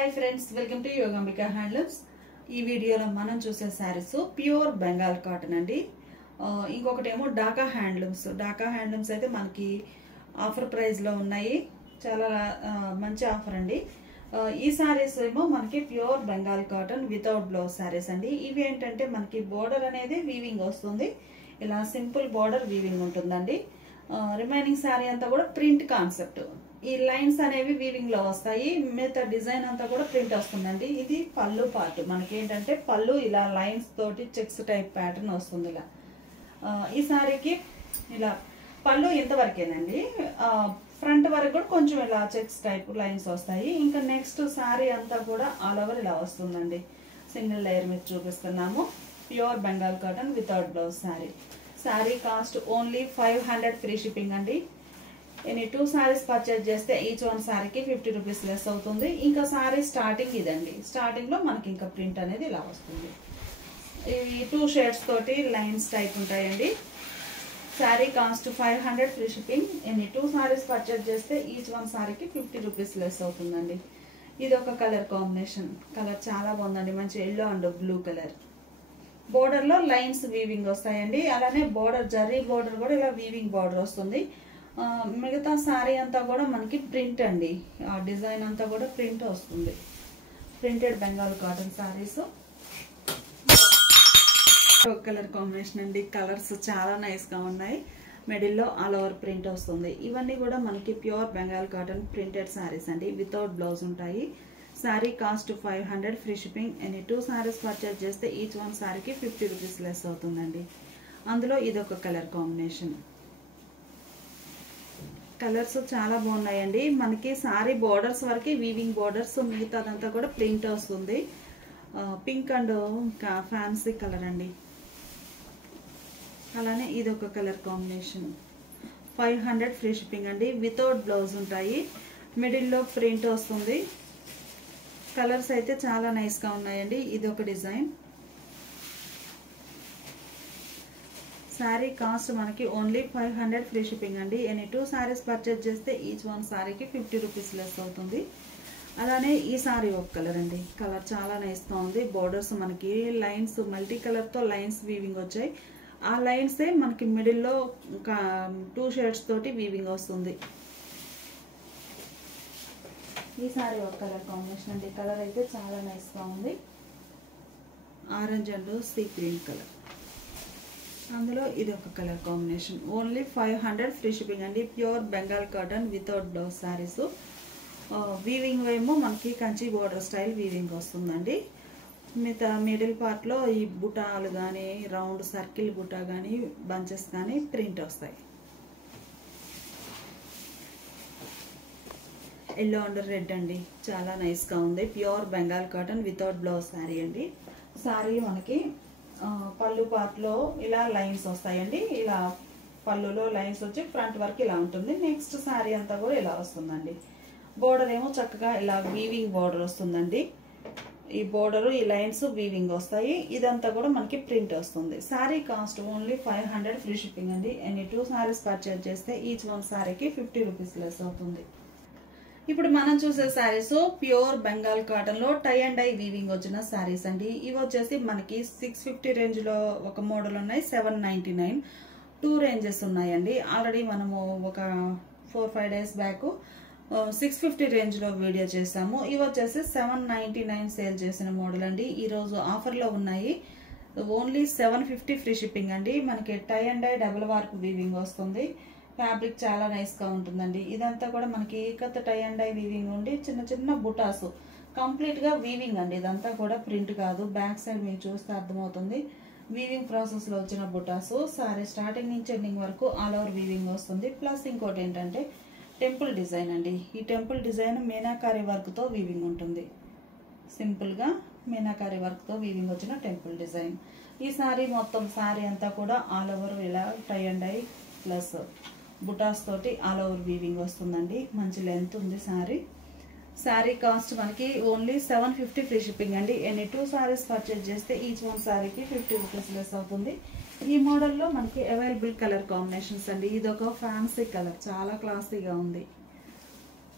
Hi friends, welcome to Yogambika handlooms. ఈ వీడియోలో మనం చూసే శారీస్ ప్యూర్ బెంగాల్ కాటన్ అండి. ఇంకొకటేమో డాకా హ్యాండ్లూమ్స్. డాకా హ్యాండ్లూమ్స్ అయితే మనకి ఆఫర్ ప్రైస్లో ఉన్నాయి. చాలా మంచి ఆఫర్ అండి. ఈ శారీస్ ఏమో మనకి pure Bengal cotton without blouse saris అండి. ఇవి ఏంటంటే మనకి బోర్డర్ అనేది వీవింగ్ వస్తుంది. ఇలా సింపుల్ బోర్డర్ వీవింగ్ ఉంటుందండి. రిమైనింగ్ శారీ అంతా కూడా ప్రింట్ కాన్సెప్ట్. ఈ లైన్స్ అనేవి వీవింగ్ లో వస్తాయి. మిగతా డిజైన్ అంతా కూడా ప్రింట్ వస్తుందండి. ఇది పళ్ళు పార్ట్. మనకి ఏంటంటే పళ్ళు ఇలా లైన్స్ తోటి చెక్స్ టైప్ ప్యాటర్న్ వస్తుంది. ఇలా ఈ శారీకి ఇలా పళ్ళు ఇంతవరకేనండి. ఫ్రంట్ వరకు కూడా కొంచెం ఇలా చెక్స్ టైప్ లైన్స్ వస్తాయి. ఇంకా నెక్స్ట్ శారీ అంతా కూడా ఆల్ ఓవర్ ఇలా వస్తుందండి. సింగిల్ లేయర్ మీద చూపిస్తున్నాము. Pure Bengal cotton without blouse sari. Sari cost only 500 free shipping అండి. ఎనీ 2 సారీస్ పర్చేజ్ చేస్తే ఈచ్ వన్ శారీకి 50 రూపీస్ లెస్ అవుతుంది. ఇంకా శారీ స్టార్టింగ్ ఇదండి. స్టార్టింగ్ లో మనకి ఇంకా ప్రింట్ అనేది ఇలా వస్తుంది. ఇవి 2 షేడ్స్ తోటి లైన్స్ టైప్ ఉంటాయండి. Sari cost 500 free shipping. Any 2 saris purchase చేస్తే ఈచ్ వన్ శారీకి 50 రూపీస్ లెస్ అవుతుందండి. ఇది ఒక కలర్ కాంబినేషన్. కలర్ చాలా బాగుందండి. మంచి yellow and blue colour. Border లో లైన్స్ వీవింగ్ వస్తాయండి. అలానే బోర్డర్ జరీ బోర్డర్ కూడా ఇలా వీవింగ్ బోర్డర్ వస్తుంది. మిగతా శారీ అంతా కూడా మనకి ప్రింట్ అండి. ఆ డిజైన్ అంతా కూడా ప్రింట్ వస్తుంది. Printed Bengal cotton saris. Colour combination అండి. కలర్స్ చాలా నైస్ గా ఉన్నాయి. మిడిల్లో ఆల్ ఓవర్ ప్రింట్ వస్తుంది. ఇవన్నీ కూడా మనకి pure Bengal cotton printed saris అండి. వితౌట్ బ్లౌజ్ ఉంటాయి. Sari cost 500 free shipping. Any 2 saris purchase చేస్తే ఈచ్ వన్ శారీకి 50 రూపీస్ లెస్ అవుతుందండి. అందులో ఇదొక కలర్ కాంబినేషన్. కలర్స్ చాలా బాగున్నాయండి. మనకి సారీ బోర్డర్స్ వరకు వీవింగ్ బోర్డర్స్, మిగతాదంతా కూడా ప్రింట్ వస్తుంది. పింక్ అండ్ ఫ్యాన్సీ కలర్ అండి. అలానే ఇది ఒక కలర్ కాంబినేషన్. 500 ఫ్రీ షిప్పింగ్ అండి. వితౌట్ బ్లౌజ్ ఉంటాయి. మిడిల్లో ప్రింట్ వస్తుంది. కలర్స్ అయితే చాలా నైస్ గా ఉన్నాయండి. ఇది ఒక డిజైన్. శారీ కాస్ట్ మనకి ఓన్లీ 500 ఫ్రీ షిప్పింగ్ అండి. ఎనీ 2 శారీస్ పర్చేజ్ చేస్తే ఈచ్ వన్ శారీకి 50 రూపీస్ లెస్ అవుతుంది. అలానే ఈ శారీ ఒక కలర్ అండి. కలర్ చాలా నైస్ గా ఉంది. బోర్డర్స్ మనకి లైన్స్ మల్టీ కలర్ తో లైన్స్ వీవింగ్ వచ్చాయి. ఆ లైన్సే మనకి మిడిల్లో 2 షేడ్స్ తోటి వీవింగ్ వస్తుంది. ఈ శారీ ఒక కలర్ కాంబినేషన్ అండి. కలర్ అయితే చాలా నైస్ గా ఉంది. Orange and sea green colour. అందులో ఇది ఒక colour combination. Only 500 free shipping అండి. Pure Bengal cotton without blouse saris. Weaving ఏమో మనకి కంచి బోర్డర్ స్టైల్ వీవింగ్ వస్తుందండి. మిగతా మిడిల్ పార్ట్ లో ఈ బుటాలు కానీ, రౌండ్ సర్కిల్ బుటా కానీ, బంచెస్ కానీ ప్రింట్ వస్తాయి. ఎల్లో అండ్ రెడ్ అండి. చాలా నైస్ గా ఉంది. Pure Bengal cotton without blouse sari అండి. శారీ మనకి పళ్ళు పార్ట్ లో ఇలా లైన్స్ వస్తాయండి. ఇలా పళ్ళులో లైన్స్ వచ్చి ఫ్రంట్ వరకు ఇలా ఉంటుంది. నెక్స్ట్ శారీ అంతా కూడా ఇలా వస్తుందండి. బోర్డర్ ఏమో చక్కగా ఇలా వీవింగ్ బోర్డర్ వస్తుందండి. ఈ బోర్డర్ ఈ లైన్స్ వీవింగ్ వస్తాయి. ఇదంతా కూడా మనకి ప్రింట్ వస్తుంది. Sari cost only 500 free shipping అండి. ఎనీ 2 శారీస్ పర్చేజ్ చేస్తే ఈచ్ వన్ శారీకి 50 రూపీస్ లెస్ అవుతుంది. ఇప్పుడు మనం చూసే శారీస్ ప్యూర్ బెంగాల్ కాటన్ లో టై అండ్ డై వీవింగ్ వచ్చిన శారీస్ అండి. ఇవి వచ్చేసి మనకి 650 రేంజ్ లో ఒక మోడల్ ఉన్నాయి. 799 2 రేంజెస్ ఉన్నాయండి. ఆల్రెడీ మనము ఒక 4-5 డేస్ బ్యాక్ 650 రేంజ్ లో వీడియో చేసాము. ఇవి వచ్చేసి 799 సేల్ చేసిన మోడల్ అండి. ఈ రోజు ఆఫర్ లో ఉన్నాయి. ఓన్లీ 750 ఫ్రీ షిప్పింగ్ అండి. మనకి tie and dye double warp weaving వస్తుంది. ఫ్యాబ్రిక్ చాలా నైస్ గా ఉంటుందండి. ఇదంతా కూడా మనకి కొత్త టై అండ్ డై వీవింగ్ ఉండి చిన్న చిన్న బుటాస్ కంప్లీట్ గా వీవింగ్ అండి. ఇదంతా కూడా ప్రింట్ కాదు. బ్యాక్ సైడ్ మీకు చూస్తే అర్థమవుతుంది. వీవింగ్ ప్రాసెస్ లో వచ్చిన బుటాస్. సారీ స్టార్టింగ్ నుంచి ఎండింగ్ వరకు ఆల్ ఓవర్ వీవింగ్ వస్తుంది. ప్లస్ ఇంకోటి ఏంటంటే టెంపుల్ డిజైన్ అండి. ఈ టెంపుల్ డిజైన్ మీనాకారి వర్క్ తో వీవింగ్ ఉంటుంది. సింపుల్ గా మీనాకారి వర్క్ తో వీవింగ్ వచ్చిన టెంపుల్ డిజైన్. ఈ సారీ మొత్తం సారీ అంతా కూడా ఆల్ ఓవర్ ఇలా టై అండ్ డై ప్లస్ బుటాస్ తోటి ఆల్ ఓవర్ వీవింగ్ వస్తుందండి. మంచి లెంత్ ఉంది శారీ. శారీ కాస్ట్ మనకి ఓన్లీ 750 ఫ్రీ షిప్పింగ్ అండి. ఎనీ 2 సారీస్ పర్చేజ్ చేస్తే ఈచ్ వన్ శారీకి 50 రూపీస్ లెస్ అవుతుంది. ఈ మోడల్లో మనకి అవైలబుల్ కలర్ కాంబినేషన్స్ అండి. ఇది ఒక ఫ్యాన్సీ కలర్. చాలా క్లాసీగా ఉంది.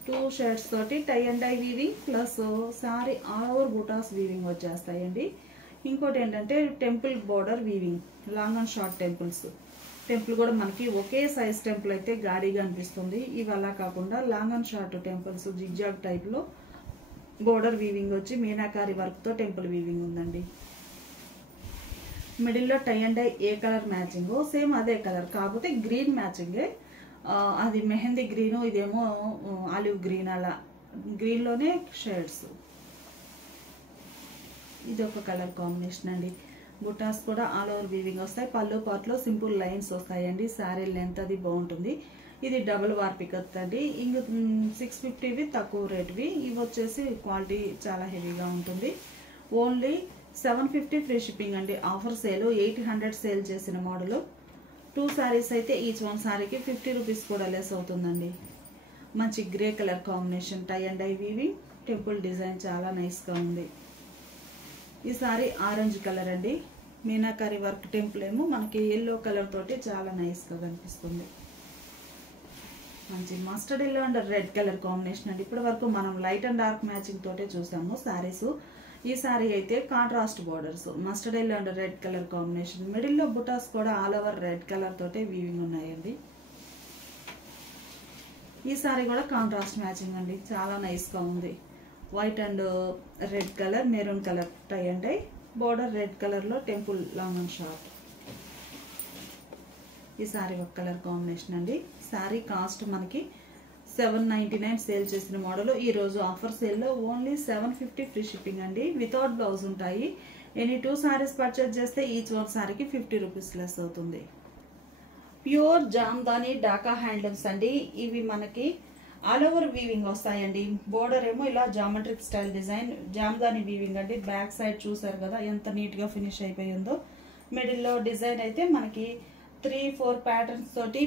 2 షేడ్స్ తోటి tie and dye weaving plus sari all over butas weaving వచ్చేస్తాయండి. ఇంకోటి ఏంటంటే temple border weaving, long and short temple కూడా మనకి ఒకే సైజ్ టెంపుల్ అయితే గాడిగా అనిపిస్తుంది. ఇవి అలా కాకుండా long and short temples zigzag టైప్లో బోర్డర్ వీవింగ్ వచ్చి మీనాకారి వర్క్తో టెంపుల్ వీవింగ్ ఉందండి. మిడిల్లో టై అండ్ డై ఏ కలర్ మ్యాచింగ్ సేమ్ అదే కలర్, కాకపోతే గ్రీన్ మ్యాచింగే. అది మెహందీ గ్రీను, ఇదేమో ఆలివ్ గ్రీన్, అలా గ్రీన్లోనే షేడ్స్. ఇది ఒక కలర్ కాంబినేషన్ అండి. బుటాస్ కూడా ఆల్ ఓవర్ వీవింగ్ వస్తాయి. పళ్ళు పార్ట్లో సింపుల్ లైన్స్ వస్తాయండి. శారీ లెంత్ అది బాగుంటుంది. ఇది డబుల్ వార్పికత్ అండి. ఇంక 650వి తక్కువ రేట్వి, ఇవి వచ్చేసి క్వాలిటీ చాలా హెవీగా ఉంటుంది. ఓన్లీ 750 ఫ్రీ షిప్పింగ్ అండి. ఆఫర్ సేల్ 800 సేల్ చేసిన మోడల్. 2 శారీస్ అయితే ఈచ్ 1 శారీకి 50 రూపీస్ కూడా లెస్ అవుతుందండి. మంచి grey colour combination, tie and dye weaving, temple design చాలా నైస్గా ఉంది. ఈ సారీ ఆరెంజ్ కలర్ అండి. మీనాకారి వర్క్ టెంపుల్ ఏమో మనకి ఎల్లో కలర్ తోటి చాలా నైస్గా కనిపిస్తుంది. మంచి mustard yellow and red colour combination అండి. ఇప్పటి వరకు మనం లైట్ అండ్ డార్క్ మ్యాచింగ్ తోటే చూసాము శారీస్. ఈ సారీ అయితే contrast borders, mustard yellow and red colour combination. మిడిల్లో బుటాస్ కూడా ఆల్ ఓవర్ రెడ్ కలర్ తోటే వీవింగ్ ఉన్నాయండి. ఈ సారీ కూడా కాంట్రాస్ట్ మ్యాచింగ్ అండి, చాలా నైస్గా ఉంది. White and red colour, maroon colour tie and dye, border red కలర్లో టెంపుల్ లాంగ్ అండ్ షార్ట్. ఈ సారీ ఒక కలర్ కాంబినేషన్ అండి. సారీ కాస్ట్ మనకి 799 సేల్ చేసిన మోడల్. ఈరోజు ఆఫర్ సేల్లో ఓన్లీ 750 ఫ్రీ షిప్పింగ్ అండి. వితౌట్ బ్లౌజ్ ఉంటాయి. ఎనీ 2 సారీస్ పర్చేజ్ చేస్తే ఈచ్ 1 సారీకి 50 రూపీస్ లెస్ అవుతుంది. ప్యూర్ జామ్దాని ఢాకా హ్యాండ్లూమ్స్ అండి. ఇవి మనకి ఆల్ ఓవర్ వీవింగ్ వస్తాయండి. బోర్డర్ ఏమో ఇలా geometric style design, Jamdani weaving అండి. బ్యాక్ సైడ్ చూసారు కదా ఎంత నీట్గా ఫినిష్ అయిపోయిందో. మిడిల్లో డిజైన్ అయితే మనకి 3-4 ప్యాటర్న్స్ తోటి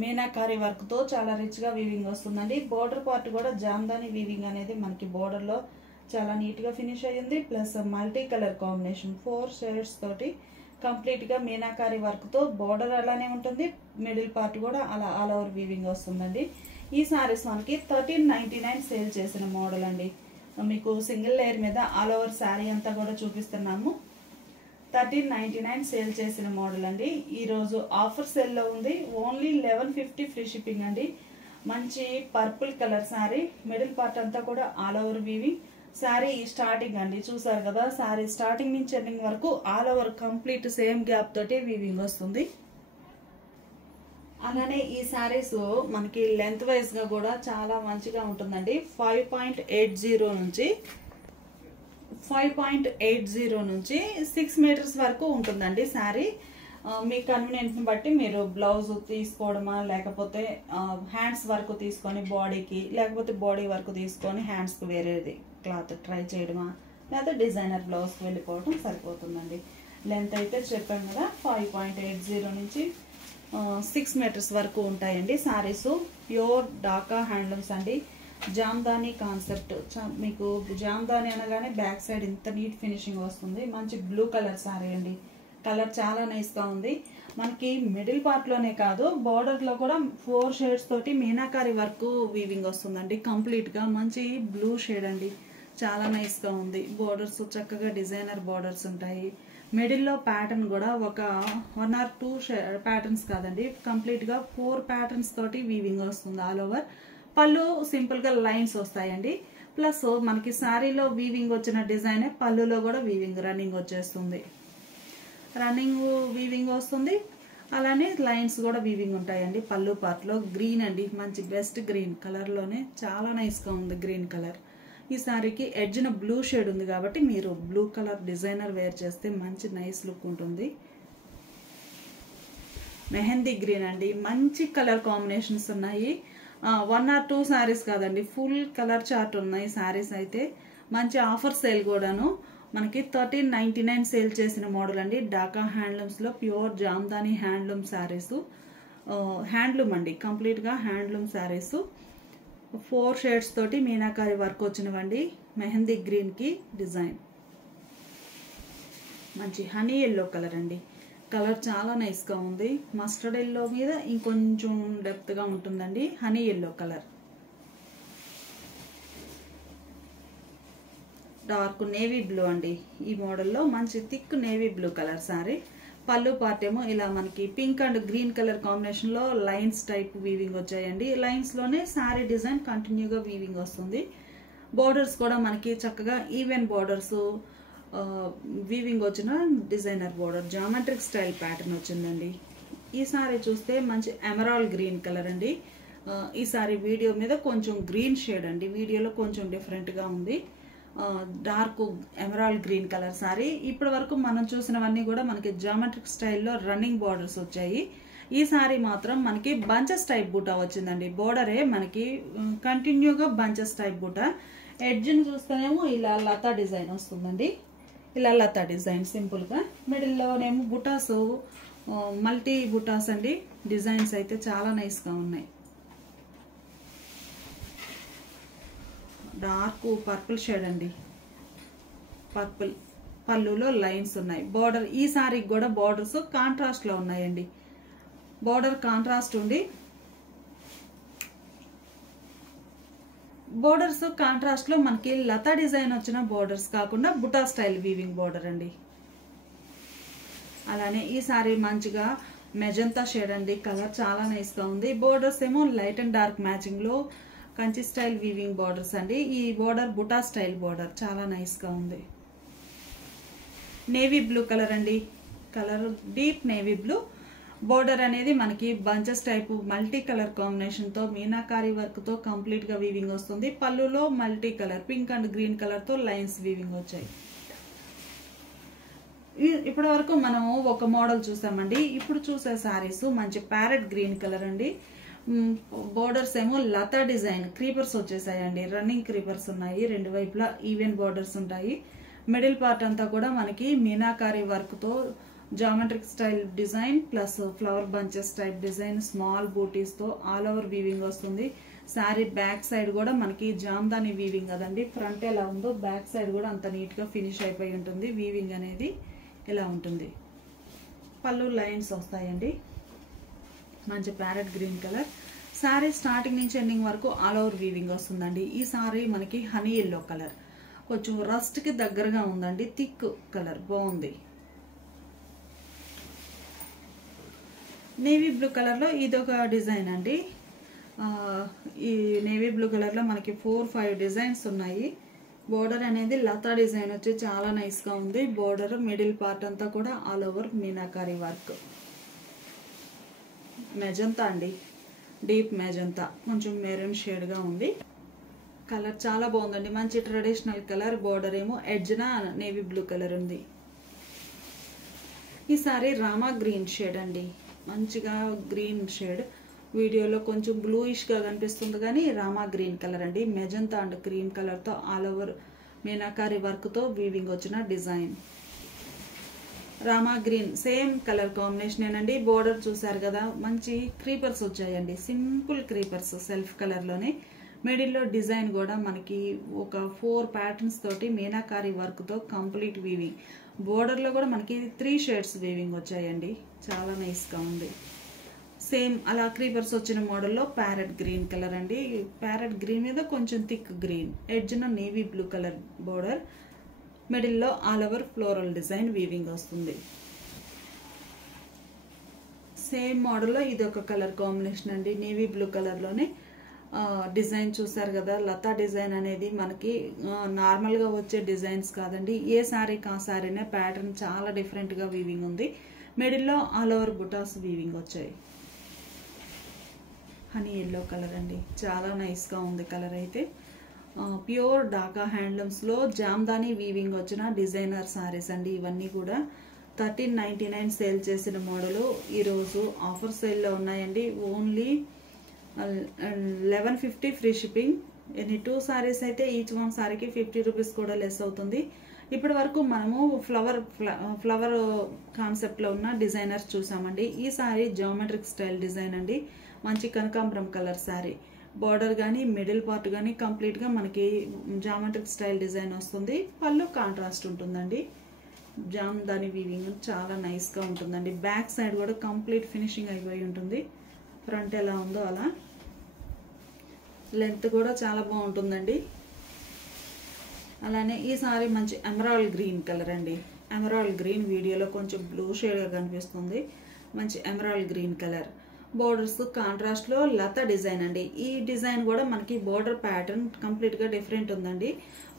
మీనాకారి వర్క్తో చాలా రిచ్గా వీవింగ్ వస్తుందండి. బోర్డర్ పార్ట్ కూడా జామ్దాని వీవింగ్ అనేది మనకి బోర్డర్లో చాలా నీట్గా ఫినిష్ అయ్యింది. Plus multi colour combination 4 shades తోటి కంప్లీట్గా మీనాకారి వర్క్తో బోర్డర్ అలానే ఉంటుంది. మిడిల్ పార్ట్ కూడా అలా ఆల్ ఓవర్ వీవింగ్ వస్తుందండి. ఈ సారీస్ మనకి 1399 సేల్ చేసిన మోడల్ అండి. మీకు సింగిల్ లేయర్ మీద ఆల్ ఓవర్ శారీ అంతా కూడా చూపిస్తున్నాము. 1399 సేల్ చేసిన మోడల్ అండి. ఈరోజు ఆఫర్ సేల్లో ఉంది. ఓన్లీ 1150 ఫ్రీ షిప్పింగ్ అండి. మంచి purple colour sari, middle part అంతా కూడా all over weaving. Sari starting అండి, చూసారు కదా శారీ స్టార్టింగ్ నుంచి ఎండింగ్ వరకు all over complete same gap తోటి వీవింగ్ వస్తుంది. అలానే ఈ శారీస్ మనకి లెంత్ వైజ్ గా కూడా చాలా మంచిగా ఉంటుందండి. 5.80 నుంచి 6 మీటర్స్ వరకు ఉంటుందండి శారీ. మీ కన్వీనియన్స్ బట్టి మీరు బ్లౌజ్ తీసుకోవడమా, లేకపోతే హ్యాండ్స్ వర్క్ తీసుకొని బాడీకి, లేకపోతే బాడీ వర్క్ తీసుకొని హ్యాండ్స్కి వేరేది క్లాత్ ట్రై చేయడమా, లేకపోతే డిజైనర్ బ్లౌజ్కి వెళ్ళిపోవడం సరిపోతుందండి. లెంత్ అయితే చెప్పాను కదా 5.80 నుంచి 6 మీటర్స్ వరకు ఉంటాయండి శారీస్. ప్యూర్ ఢాకా హ్యాండ్లూమ్స్ అండి. జామ్దాని కాన్సెప్ట్, మీకు జామ్దాని అనగానే బ్యాక్ సైడ్ ఇంత నీట్ ఫినిషింగ్ వస్తుంది. మంచి బ్లూ కలర్ శారీ అండి. కలర్ చాలా నైస్గా ఉంది. మనకి మిడిల్ పార్ట్లోనే కాదు, బార్డర్లో కూడా 4 షేడ్స్ తోటి మీనాకారి వర్క్ వీవింగ్ వస్తుందండి. కంప్లీట్గా మంచి బ్లూ షేడ్ అండి, చాలా నైస్గా ఉంది. బోర్డర్స్ చక్కగా డిజైనర్ బోర్డర్స్ ఉంటాయి. మిడిల్లో ప్యాటర్న్ కూడా ఒక 1 or 2 ప్యాటర్న్స్ కాదండి, కంప్లీట్గా 4 ప్యాటర్న్స్ తోటి వీవింగ్ వస్తుంది ఆల్ ఓవర్. పళ్ళు సింపుల్గా లైన్స్ వస్తాయండి. ప్లస్ మనకి శారీలో వీవింగ్ వచ్చిన డిజైనే పళ్ళులో కూడా వీవింగ్ రన్నింగ్ వచ్చేస్తుంది. రన్నింగ్ వీవింగ్ వస్తుంది, అలానే లైన్స్ కూడా వీవింగ్ ఉంటాయండి. పళ్ళు పార్ట్లో గ్రీన్ అండి, మంచి బెస్ట్ గ్రీన్ కలర్లోనే చాలా నైస్గా ఉంది గ్రీన్ కలర్. ఈ శారీకి ఎడ్జ్న బ్లూ షేడ్ ఉంది కాబట్టి మీరు బ్లూ కలర్ డిజైనర్ వేర్ చేస్తే మంచి నైస్ లుక్ ఉంటుంది. మెహందీ గ్రీన్ అండి, మంచి కలర్ కాంబినేషన్స్ ఉన్నాయి. 1 or 2 శారీస్ కాదండి, ఫుల్ కలర్ చార్ట్ ఉన్నాయి శారీస్ అయితే. మంచి ఆఫర్ సేల్ కూడాను. మనకి 1399 సేల్ చేసిన మోడల్ అండి. ఢాకా హ్యాండ్లూమ్స్లో pure Jamdani handloom saris. Handloom అండి, కంప్లీట్గా హ్యాండ్లూమ్ శారీస్. 4 షేడ్స్ తోటి మీనాకారి వర్క్ వచ్చినవండి. మెహందీ గ్రీన్కి డిజైన్. మంచి హనీ ఎల్లో కలర్ అండి, కలర్ చాలా నైస్గా ఉంది. మస్టర్డ్ ఎల్లో మీద ఇంకొంచెం డెప్త్గా ఉంటుందండి honey yellow colour. Dark navy blue అండి. ఈ మోడల్లో మంచి thick navy blue colour sorry. పళ్ళు పార్ట్ ఏమో ఇలా మనకి pink and green colour combination లో లైన్స్ టైప్ వీవింగ్ వచ్చాయండి. లైన్స్ లోనే సారీ డిజైన్ కంటిన్యూగా వీవింగ్ వస్తుంది. బోర్డర్స్ కూడా మనకి చక్కగా ఈవెన్ బోర్డర్స్ వీవింగ్ వచ్చిన designer border geometric style pattern వచ్చిందండి. ఈ సారీ చూస్తే మంచి ఎమరాల్డ్ గ్రీన్ కలర్ అండి. ఈ సారీ వీడియో మీద కొంచెం గ్రీన్ షేడ్ అండి, వీడియోలో కొంచెం డిఫరెంట్గా ఉంది. Dark emerald green colour sorry. ఇప్పటి వరకు మనం చూసినవన్నీ కూడా మనకి జామెట్రిక్ స్టైల్లో రన్నింగ్ బార్డర్స్ వచ్చాయి. ఈ సారీ మాత్రం మనకి బంచెస్ టైప్ బూటా వచ్చిందండి. బోర్డరే మనకి కంటిన్యూగా బంచెస్ టైప్ బూటా. ఎడ్జ్ని చూస్తేనేమో ఇలా లతా డిజైన్ వస్తుందండి. ఇలా లతా డిజైన్ సింపుల్గా. మిడిల్లోనేమో బుటాస్ మల్టీ బుటాస్ అండి. డిజైన్స్ అయితే చాలా నైస్గా ఉన్నాయి. డార్క్ పర్పుల్ షేడ్ అండి. పర్పుల్ పళ్ళులో లైన్స్ ఉన్నాయి. బోర్డర్ ఈ సారీకి కూడా బోర్డర్స్ కాంట్రాస్ట్లో ఉన్నాయండి. బోర్డర్ కాంట్రాస్ట్ ఉండి బోర్డర్స్ కాంట్రాస్ట్ లో మనకి లతా డిజైన్ వచ్చిన బోర్డర్స్ కాకుండా బుటా స్టైల్ వీవింగ్ బోర్డర్ అండి. అలానే ఈ సారీ మంచిగా మెజంతా షేడ్ అండి. కలర్ చాలా నైస్ గా ఉంది. బోర్డర్స్ ఏమో లైట్ అండ్ డార్క్ మ్యాచింగ్ లో కంచి స్టైల్ వీవింగ్ బోర్డర్స్ అండి. ఈ బోర్డర్ బుటా స్టైల్ బోర్డర్ చాలా నైస్ గా ఉంది. నేవీ బ్లూ కలర్ అండి. Colour deep navy blue. Border అనేది మనకి bunches type multi colour combination తో మీనాకారి వర్క్ తో కంప్లీట్ గా వీవింగ్ వస్తుంది. పళ్ళులో multi colour pink and green colour తో లైన్స్ వీవింగ్ వచ్చాయి. ఇప్పటి వరకు మనము ఒక మోడల్ చూసామండి. ఇప్పుడు చూసే సారీస్ మంచి ప్యారెట్ గ్రీన్ కలర్ అండి. బోర్డర్స్ ఏమో లతా డిజైన్ క్రీపర్స్ వచ్చేసాయండి. రన్నింగ్ క్రీపర్స్ ఉన్నాయి. రెండు వైపులా ఈవెన్ బోర్డర్స్ ఉంటాయి. మిడిల్ పార్ట్ అంతా కూడా మనకి మీనాకారి వర్క్ తో geometric style design plus flower bunches type design small butis తో ఆల్ ఓవర్ వీవింగ్ వస్తుంది. శారీ బ్యాక్ సైడ్ కూడా మనకి జామ్దాని వీవింగ్ కదండి. ఫ్రంట్ ఎలా ఉందో బ్యాక్ సైడ్ కూడా అంత నీట్ గా ఫినిష్ అయిపోయి ఉంటుంది. వీవింగ్ అనేది ఇలా ఉంటుంది. పళ్ళు లైన్స్ వస్తాయండి. మంచి parrot green colour. Sari starting నుంచి ఎండింగ్ వరకు ఆల్ ఓవర్ వీవింగ్ వస్తుందండి. ఈ సారీ మనకి హనీ ఎల్లో కలర్, కొంచెం రస్ట్ కి దగ్గరగా ఉందండి. థిక్ కలర్ బాగుంది. నేవీ బ్లూ కలర్ లో ఇదొక డిజైన్ అండి. ఈ నేవీ బ్లూ కలర్ లో మనకి 4-5 డిజైన్స్ ఉన్నాయి. బోర్డర్ అనేది లతా డిజైన్ వచ్చి చాలా నైస్ గా ఉంది. బోర్డర్ మిడిల్ పార్ట్ అంతా కూడా all over meenakari work. Magenta అండి, డీప్ మెజంతా, కొంచెం మెరూన్ షేడ్ గా ఉంది. కలర్ చాలా బాగుందండి. మంచి ట్రెడిషనల్ కలర్. బోర్డర్ ఏమో ఎడ్జ్న నేవీ బ్లూ కలర్ ఉంది. ఈ సారీ రామా గ్రీన్ షేడ్ అండి. మంచిగా గ్రీన్ షేడ్. వీడియోలో కొంచెం బ్లూయిష్ గా కనిపిస్తుంది కానీ రామా గ్రీన్ కలర్ అండి. మెజంతా అండ్ క్రీమ్ కలర్ తో ఆల్ ఓవర్ మీనాకారి వర్క్ తో వీవింగ్ వచ్చిన design. Rama green same colour combination అండి. బోర్డర్ చూసారు కదా, మంచి క్రీపర్స్ వచ్చాయండి. సింపుల్ క్రీపర్స్ సెల్ఫ్ కలర్ లోనే. మిడిల్లో డిజైన్ కూడా మనకి ఒక 4 ప్యాటర్న్స్ తోటి మీనాకారి వర్క్ తో కంప్లీట్ వీవింగ్. బోర్డర్ లో కూడా మనకి 3 షేడ్స్ వీవింగ్ వచ్చాయండి. చాలా నైస్ గా ఉంది. సేమ్ అలా క్రీపర్స్ వచ్చిన మోడల్లో ప్యారెట్ గ్రీన్ కలర్ అండి. ప్యారెట్ గ్రీన్ మీద కొంచెం థిక్ గ్రీన్. ఎడ్జ్న నేవీ బ్లూ కలర్ బోర్డర్. మిడిల్లో all over floral design weaving వస్తుంది. సేమ్ మోడల్లో ఇది ఒక కలర్ కాంబినేషన్ అండి. నేవీ బ్లూ కలర్ లోనే డిజైన్ చూసారు కదా. లతా డిజైన్ అనేది మనకి నార్మల్ గా వచ్చే డిజైన్స్ కాదండి. ఏ సారీ కా సారీనే ప్యాటర్న్ చాలా డిఫరెంట్ గా వీవింగ్ ఉంది. మిడిల్లో ఆల్ ఓవర్ బుటాస్ వీవింగ్ వచ్చాయి. హనీ ఎల్లో కలర్ అండి. చాలా నైస్ గా ఉంది కలర్ అయితే. ప్యూర్ ఢాకా హ్యాండ్లూమ్స్ లో జామ్దాని వీవింగ్ వచ్చిన డిజైనర్ సారీస్ అండి. ఇవన్నీ కూడా 1399 సేల్ చేసిన మోడల్ ఈరోజు ఆఫర్ సేల్లో ఉన్నాయండి. Only 1150 free shipping. Any 2 saris అయితే ఈచ్ 1 సారీకి 50 రూపీస్ కూడా లెస్ అవుతుంది. ఇప్పటి వరకు మనము ఫ్లవర్ కాన్సెప్ట్ లో ఉన్న డిజైనర్స్ చూసామండి. ఈ సారీ జామెట్రిక్ స్టైల్ డిజైన్ అండి. మంచి కనకాంబరం కలర్ సారీ. బార్డర్ కానీ మిడిల్ పార్ట్ కానీ కంప్లీట్ గా మనకి జామెట్రిక్ స్టైల్ డిజైన్ వస్తుంది. పళ్ళు కాంట్రాస్ట్ ఉంటుందండి. జామ్దాని వీవింగ్ చాలా నైస్ గా ఉంటుందండి. బ్యాక్ సైడ్ కూడా కంప్లీట్ ఫినిషింగ్ అయిపోయి ఉంటుంది. ఫ్రంట్ ఎలా ఉందో అలా. లెంత్ కూడా చాలా బాగుంటుందండి. అలానే ఈ సారీ మంచి ఎమరాల్డ్ గ్రీన్ కలర్ అండి. ఎమరాల్డ్ గ్రీన్ వీడియోలో కొంచెం బ్లూ షేడ్గా కనిపిస్తుంది. మంచి ఎమరాల్డ్ గ్రీన్ కలర్. బోర్డర్స్ కాంట్రాస్ట్లో లత డిజైన్ అండి. ఈ డిజైన్ కూడా మనకి బోర్డర్ ప్యాటర్న్ కంప్లీట్గా డిఫరెంట్ ఉందండి.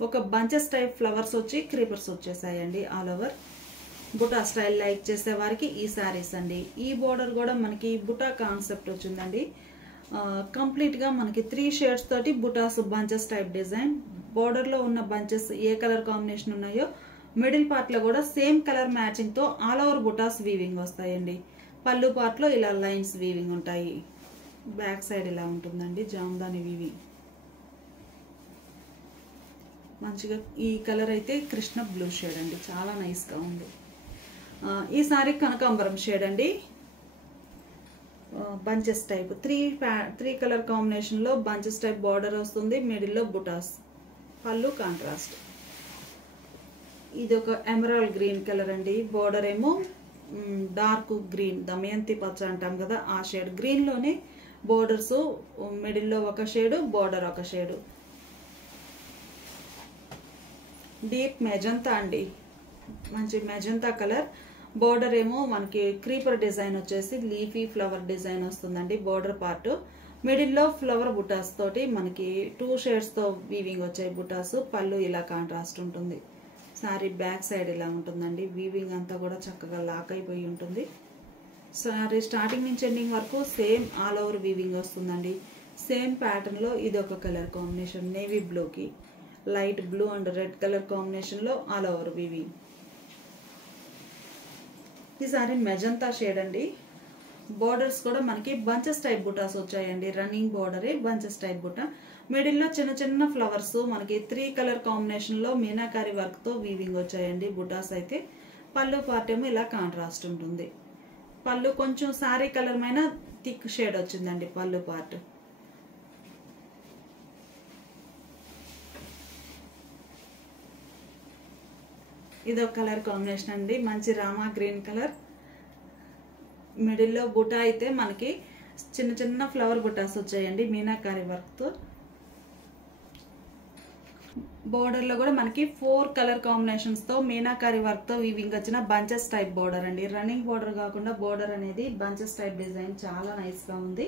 ఒక బంచెస్ టైప్ ఫ్లవర్స్ వచ్చి క్రీపర్స్ వచ్చేసాయండి all over. Buta style like చేసే వారికి ఈ శారీస్ అండి. ఈ బోర్డర్ కూడా మనకి బుటా కాన్సెప్ట్ వచ్చిందండి. కంప్లీట్గా మనకి 3 షేడ్స్ తోటి బుటాస్ బంచెస్ టైప్ డిజైన్. బోర్డర్లో ఉన్న బంచెస్ ఏ కలర్ కాంబినేషన్ ఉన్నాయో మిడిల్ పార్ట్లో కూడా సేమ్ కలర్ మ్యాచింగ్తో ఆల్ ఓవర్ బుటాస్ వీవింగ్ వస్తాయండి. పళ్ళు పార్ట్లో ఇలా లైన్స్ వీవింగ్ ఉంటాయి. బ్యాక్ సైడ్ ఇలా ఉంటుందండి జామ్దాని వీవింగ్. మంచిగా ఈ కలర్ అయితే కృష్ణ బ్లూ షేడ్ అండి, చాలా నైస్గా ఉంది. ఈ సారీ కనకాంబరం షేడ్ అండి. బంచెస్ టైప్ 3 కలర్ కాంబినేషన్లో బంచెస్ టైప్ బార్డర్ వస్తుంది. మిడిల్లో బుటాస్. పళ్ళు కాంట్రాస్ట్. ఇది ఒక ఎమరాల్డ్ గ్రీన్ కలర్ అండి. బార్డర్ ఏమో డార్క్ గ్రీన్, దమయంతి పచ్చ అంటాం కదా ఆ షేడ్. గ్రీన్లోనే బోర్డర్స్, మిడిల్లో ఒక షేడు, బార్డర్ ఒక షేడు. డీప్ మెజంతా అండి, మంచి మెజంతా కలర్. బోర్డర్ ఏమో మనకి క్రీపర్ డిజైన్ వచ్చేసి లీఫీ ఫ్లవర్ డిజైన్ వస్తుందండి బోర్డర్ పార్ట్. మిడిల్లో ఫ్లవర్ బుటాస్ తోటి మనకి 2 షేడ్స్తో వీవింగ్ వచ్చాయి బుటాస్. పళ్ళు ఇలా కాంట్రాస్ట్ ఉంటుంది. సారీ బ్యాక్ సైడ్ ఇలా ఉంటుందండి. వీవింగ్ అంతా కూడా చక్కగా లాక్ అయిపోయి ఉంటుంది. సారీ స్టార్టింగ్ నుంచి ఎండింగ్ వరకు సేమ్ ఆల్ ఓవర్ వీవింగ్ వస్తుందండి. సేమ్ ప్యాటర్న్లో ఇది ఒక కలర్ కాంబినేషన్, నేవీ బ్లూకి light blue and red colour కాంబినేషన్లో ఆల్ ఓవర్ వీవింగ్. ఈ సారీ మెజంతా షేడ్ అండి. బోర్డర్స్ కూడా మనకి బంచెస్ టైప్ బుటాస్ వచ్చాయండి. రన్నింగ్ బోర్డరే బంచెస్ టైప్ బుటా. మిడిల్లో చిన్న చిన్న ఫ్లవర్స్ మనకి 3 కలర్ కాంబినేషన్లో మీనాకారి వర్క్తో వీవింగ్ వచ్చాయండి బుటాస్ అయితే. పళ్ళు పార్ట్ ఏమో ఇలా కాంట్రాస్ట్ ఉంటుంది. పళ్ళు కొంచెం సారీ కలర్ మైన థిక్ షేడ్ వచ్చిందండి పళ్ళు పార్ట్. ఇదో కలర్ కాంబినేషన్ అండి, మంచి రామా గ్రీన్ కలర్. మిడిల్లో బుటా అయితే మనకి చిన్న చిన్న ఫ్లవర్ బుటాస్ వచ్చాయండి మీనాకారి వర్క్తో. బోర్డర్లో కూడా మనకి 4 కలర్ కాంబినేషన్స్తో మీనాకారి వర్క్తో వీవింగ్ వచ్చిన బంచెస్ టైప్ బోర్డర్ అండి. రన్నింగ్ బోర్డర్ కాకుండా బోర్డర్ అనేది బంచెస్ టైప్ డిజైన్ చాలా నైస్గా ఉంది.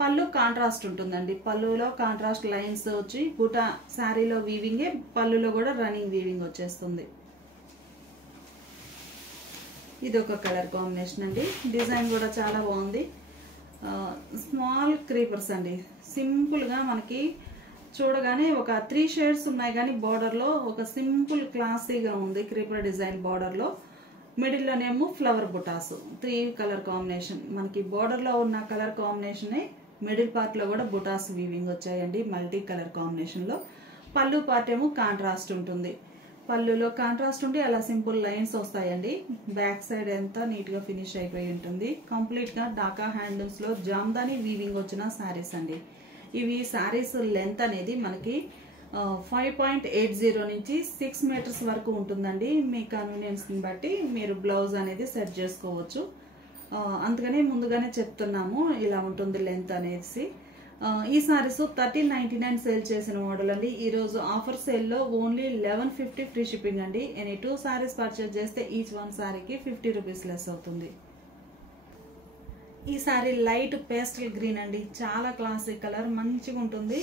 పళ్ళు కాంట్రాస్ట్ ఉంటుందండి. పళ్ళులో కాంట్రాస్ట్ లైన్స్ వచ్చి బుటా శారీలో వీవింగే, పళ్ళులో కూడా రన్నింగ్ వీవింగ్ వచ్చేస్తుంది. ఇది ఒక కలర్ కాంబినేషన్ అండి. డిజైన్ కూడా చాలా బాగుంది. స్మాల్ క్రీపర్స్ అండి. సింపుల్గా మనకి చూడగానే ఒక 3 షేడ్స్ ఉన్నాయి కానీ బార్డర్లో ఒక సింపుల్ క్లాసీగా ఉంది క్రీపర్ డిజైన్ బార్డర్లో. మిడిల్లోనేమో ఫ్లవర్ బుటాస్ 3 కలర్ కాంబినేషన్. మనకి బార్డర్లో ఉన్న కలర్ కాంబినేషనే మిడిల్ పార్ట్లో కూడా బుటాస్ వీవింగ్ వచ్చాయండి మల్టీ కలర్ కాంబినేషన్లో. పళ్ళు పార్ట్ ఏమో కాంట్రాస్ట్ ఉంటుంది. పళ్ళులో కాంట్రాస్ట్ ఉండి అలా సింపుల్ లైన్స్ వస్తాయండి. బ్యాక్ సైడ్ అంతా నీట్గా ఫినిష్ అయిపోయి ఉంటుంది. కంప్లీట్గా డాకా హ్యాండిల్స్లో జామ్దాని వీవింగ్ వచ్చిన శారీస్ అండి. ఇవి శారీస్ లెంత్ అనేది మనకి 5.80 నుంచి 6 మీటర్స్ వరకు ఉంటుందండి. మీ కన్వీనియన్స్ని బట్టి మీరు బ్లౌజ్ అనేది సెట్ చేసుకోవచ్చు. అందుకనే ముందుగానే చెప్తున్నాము ఇలా ఉంటుంది లెంత్ అనేసి. ఈ సారీస్ 1399 సేల్ చేసిన మోడల్ అండి. ఈరోజు ఆఫర్ సేల్లో ఓన్లీ 1150 ఫ్రీ షిప్పింగ్ అండి. ఎనీ 2 సారీస్ పర్చేజ్ చేస్తే ఈచ్ 1 సారీకి 50 రూపీస్ లెస్ అవుతుంది. ఈ సారీ లైట్ పేస్టల్ గ్రీన్ అండి, చాలా క్లాసిక్ కలర్, మంచిగా ఉంటుంది.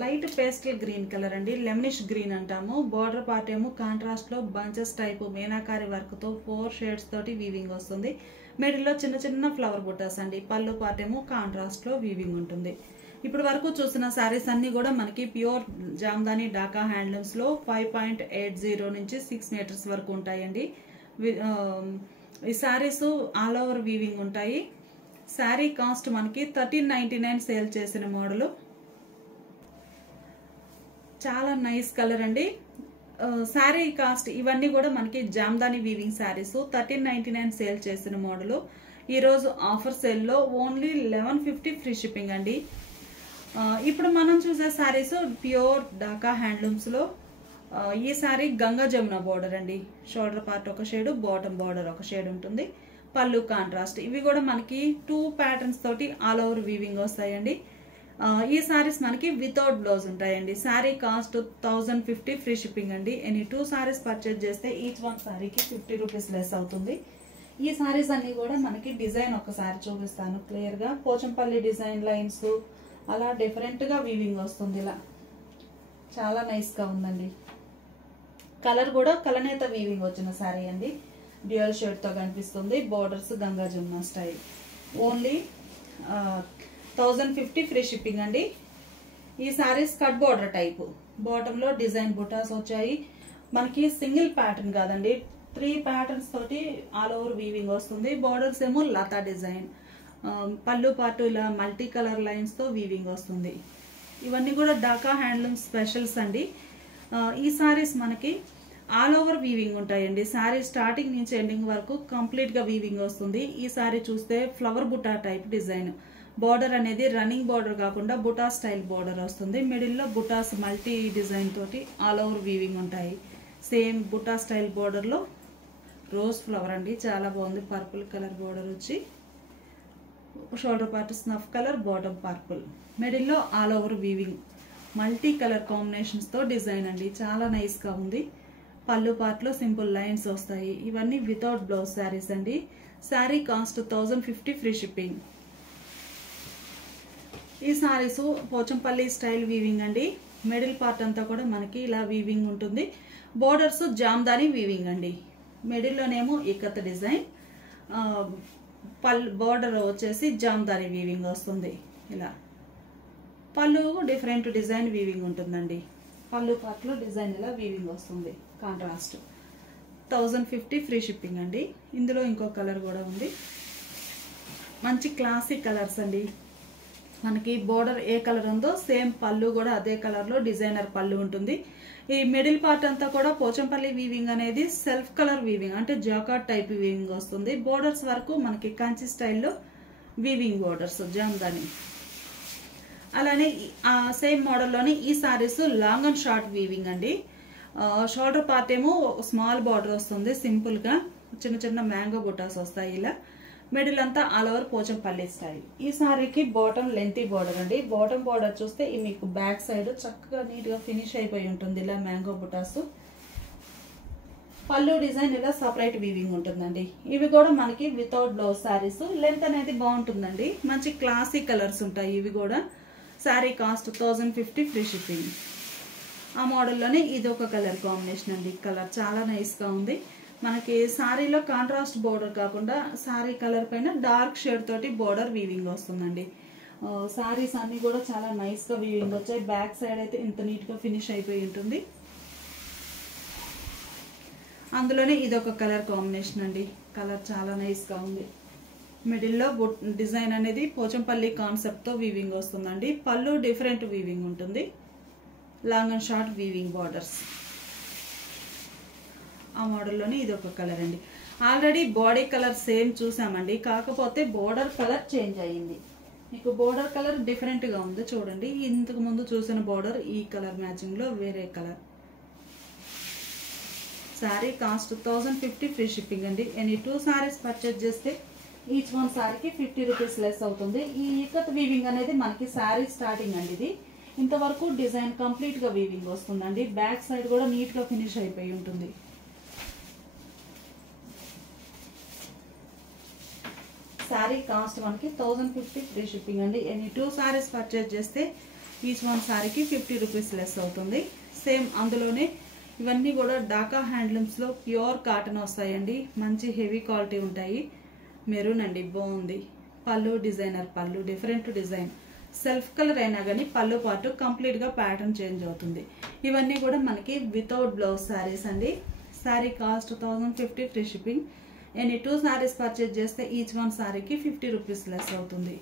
లైట్ పేస్టల్ గ్రీన్ కలర్ అండి, లెమనిష్ గ్రీన్ అంటాము. బార్డర్ పార్ట్ ఏమో కాంట్రాస్ట్లో బంచెస్ టైప్ మీనాకారి వర్క్తో 4 షేడ్స్ తోటి వీవింగ్ వస్తుంది. మిడిల్లో చిన్న చిన్న ఫ్లవర్ బుటాస్ అండి. పళ్ళు పార్ట్ ఏమో కాంట్రాస్ట్లో వీవింగ్ ఉంటుంది. ఇప్పుడు వరకు చూసిన శారీస్ అన్ని కూడా మనకి ప్యూర్ జామ్దాని డాకా హ్యాండ్లూమ్స్లో 5.80 నుంచి 6 మీటర్స్ వరకు ఉంటాయండి. ఈ శారీస్ ఆల్ ఓవర్ వీవింగ్ ఉంటాయి. శారీ కాస్ట్ మనకి 1399 సేల్ చేసిన మోడల్. చాలా నైస్ కలర్ అండి. శారీ కాస్ట్ ఇవన్నీ కూడా మనకి జామ్దాని వీవింగ్ శారీస్ 1399 సేల్ చేసిన మోడల్. ఈరోజు ఆఫర్ సేల్లో ఓన్లీ 1150 ఫ్రీ షిప్పింగ్ అండి. ఇప్పుడు మనం చూసే శారీస్ ప్యూర్ డాకా హ్యాండ్లూమ్స్లో. ఈ శారీ గంగా జమున బార్డర్ అండి. షోల్డర్ పార్ట్ ఒక షేడు, బాటమ్ బార్డర్ ఒక షేడ్ ఉంటుంది. పళ్ళు కాంట్రాస్ట్. ఇవి కూడా మనకి 2 ప్యాటర్న్స్ తోటి ఆల్ ఓవర్ వీవింగ్ వస్తాయండి. ఈ సారీస్ మనకి వితౌట్ బ్లౌజ్ ఉంటాయండి. శారీ కాస్ట్ 1050 ఫ్రీ షిప్పింగ్ అండి. ఎనీ 2 సారీస్ పర్చేజ్ చేస్తే ఈచ్ వన్ సారీకి 50 రూపీస్ లెస్ అవుతుంది. ఈ సారీస్ అన్ని కూడా మనకి డిజైన్ ఒకసారి చూపిస్తాను క్లియర్ గా. పోచంపల్లి డిజైన్ లైన్స్ అలా డిఫరెంట్ గా వీవింగ్ వస్తుంది. ఇలా చాలా నైస్ గా ఉందండి. కలర్ కూడా కలనేత వీవింగ్ వచ్చిన సారీ అండి. డ్యూయల్ షేడ్ తో కనిపిస్తుంది. Borders Ganga Jamuna style. Only 1050 free shipping అండి. ఈ saris cut border type. Bottom లో డిజైన్ బుటాస్ వచ్చాయి. మనకి సింగిల్ ప్యాటర్న్ కాదండి, 3 ప్యాటర్న్స్ తోటి ఆల్ ఓవర్ వీవింగ్ వస్తుంది. బోర్డర్స్ ఏమో లతా డిజైన్. పళ్ళు పాటు ఇలా మల్టీ కలర్ లైన్స్ తో వీవింగ్ వస్తుంది. ఇవన్నీ కూడా ఢాకా హ్యాండ్లూమ్ స్పెషల్స్ అండి. ఈ సారీస్ మనకి ఆల్ ఓవర్ వీవింగ్ ఉంటాయండి. సారీ స్టార్టింగ్ నుంచి ఎండింగ్ వరకు కంప్లీట్ గా వీవింగ్ వస్తుంది. ఈ సారీ చూస్తే flower buta type design. Border అనేది రన్నింగ్ బోర్డర్ కాకుండా బుటా స్టైల్ బోర్డర్ వస్తుంది. మిడిల్ లో బుటాస్ మల్టీ డిజైన్ తోటి ఆల్ ఓవర్ వీవింగ్ ఉంటాయి. సేమ్ బుటా స్టైల్ బోర్డర్ లో రోజ్ ఫ్లవర్ అండి. చాలా బాగుంది. పర్పుల్ కలర్ బోర్డర్ వచ్చి shoulder part snuff colour, bottom purple, middle లో all over weaving multi colour combinations తో డిజైన్ అండి. చాలా నైస్ గా ఉంది. పళ్ళు పార్ట్ లో సింపుల్ లైన్స్ వస్తాయి. ఇవన్నీ వితౌట్ బ్లౌజ్ శారీస్ అండి. Sari cost 1050 free shipping. ఈ సారీస్ పోచంపల్లి స్టైల్ వీవింగ్ అండి. మిడిల్ పార్ట్ అంతా కూడా మనకి ఇలా వీవింగ్ ఉంటుంది. బోర్డర్స్ జామ్దాని వీవింగ్ అండి. మిడిల్ లోనేమో ఇకత్ డిజైన్, బోర్డర్ వచ్చేసి జామ్దాని వీవింగ్ వస్తుంది. ఇలా పళ్ళు డిఫరెంట్ డిజైన్ వీవింగ్ ఉంటుందండి. పళ్ళు పార్ట్ లో డిజైన్ ఇలా వీవింగ్ వస్తుంది. కాంట్రాస్ట్ 1050 ఫ్రీ షిప్పింగ్ అండి. ఇందులో ఇంకో కలర్ కూడా ఉంది. మంచి క్లాసిక్ కలర్స్ అండి. మనకి బోర్డర్ ఏ కలర్ ఉందో సేమ్ పళ్ళు కూడా అదే కలర్ లో డిజైనర్ పళ్ళు ఉంటుంది. ఈ మిడిల్ పార్ట్ అంతా కూడా పోచంపల్లి వీవింగ్ అనేది సెల్ఫ్ కలర్ వీవింగ్ అంటే జాకార్డ్ టైప్ వీవింగ్ వస్తుంది. బోర్డర్స్ వరకు మనకి కంచి స్టైల్లో వీవింగ్ బోర్డర్స్ జామ్దాని. అలానే సేమ్ మోడల్లోనే ఈ saris long and short weaving అండి. షోల్డర్ పార్ట్ ఏమో స్మాల్ బార్డర్ వస్తుంది. సింపుల్ గా చిన్న చిన్న మ్యాంగో బుటాస్ వస్తాయి. ఇలా మిడిల్ అంతా ఆల్ ఓవర్ పోచంపల్లి స్టైల్. ఈ సారీకి బాటమ్ లెంతీ బార్డర్ అండి. బాటమ్ బార్డర్ చూస్తే మీకు బ్యాక్ సైడ్ చక్కగా నీట్ గా ఫినిష్ అయిపోయి ఉంటుంది. ఇలా మ్యాంగో బుటాస్. పళ్ళు డిజైన్ ఇలా సపరేట్ వీవింగ్ ఉంటుందండి. ఇవి కూడా మనకి వితౌట్ బ్లౌజ్ సారీస్. లెంత్ అనేది బాగుంటుందండి. మంచి క్లాసిక్ కలర్స్ ఉంటాయి. ఇవి కూడా శారీ కాస్ట్ 1050 ఫ్రీ షిప్పింగ్. ఆ మోడల్లోనే ఇది ఒక కలర్ కాంబినేషన్ అండి. కలర్ చాలా నైస్ గా ఉంది. మనకి సారీలో కాంట్రాస్ట్ బోర్డర్ కాకుండా సారీ కలర్ పైన డార్క్ షేడ్ తోటి బోర్డర్ వీవింగ్ వస్తుందండి. సారీస్ అన్ని కూడా చాలా నైస్ గా వీవింగ్ వచ్చాయి. బ్యాక్ సైడ్ అయితే ఇంత నీట్ గా ఫినిష్ అయిపోయి ఉంటుంది. అందులోనే ఇది ఒక కలర్ కాంబినేషన్ అండి. కలర్ చాలా నైస్ గా ఉంది. మిడిల్ లో డిజైన్ అనేది పోచంపల్లి కాన్సెప్ట్ తో వీవింగ్ వస్తుందండి. పళ్ళు డిఫరెంట్ వీవింగ్ ఉంటుంది. Long and short weaving borders. ఆ మోడల్లోనే ఇది ఒక కలర్ అండి. ఆల్రెడీ బాడీ కలర్ సేమ్ చూసామండి. కాకపోతే బోర్డర్ కలర్ చేంజ్ అయ్యింది. మీకు బోర్డర్ కలర్ డిఫరెంట్ గా ఉంది చూడండి. ఇంతకు ముందు చూసిన బోర్డర్ ఈ కలర్ మ్యాచింగ్ లో వేరే colour. Sari cost 1050 free shipping అండి. ఎనీ 2 సారీస్ పర్చేజ్ చేస్తే ఈచ్ వన్ సారీకి 50 రూపీస్ లెస్ అవుతుంది. ఈ ఇకత్ వీవింగ్ అనేది మనకి శారీ స్టార్టింగ్ అండి. ఇది ఇంతవరకు డిజైన్ కంప్లీట్ గా వీవింగ్ వస్తుందండి. బ్యాక్ సైడ్ కూడా నీట్ గా ఫినిష్ అయిపోయి ఉంటుంది. శారీ కాస్ట్ మనకి 1050 ఫ్రీ షిప్పింగ్ అండి. ఎనీ 2 సారీస్ పర్చేజ్ చేస్తే ఈచ్ వన్ సారీకి 50 రూపీస్ లెస్ అవుతుంది. సేమ్ అందులోనే ఇవన్నీ కూడా ఢాకా హ్యాండ్లూమ్స్ లో ప్యూర్ కాటన్ వస్తాయండి. మంచి హెవీ క్వాలిటీ ఉంటాయి. మెరూన్ అండి, బాగుంది. పళ్ళు డిజైనర్ పళ్ళు, డిఫరెంట్ డిజైన్. సెల్ఫ్ కలర్ అయినా కానీ పళ్ళు పాటు కంప్లీట్ గా ప్యాటర్న్ చేంజ్ అవుతుంది. ఇవన్నీ కూడా మనకి వితౌట్ బ్లౌజ్ సారీస్ అండి. Sari cost 1050 free shipping. Any 2 saris purchase చేస్తే ఈచ్ వన్ సారీకి 50 రూపీస్ లెస్ అవుతుంది.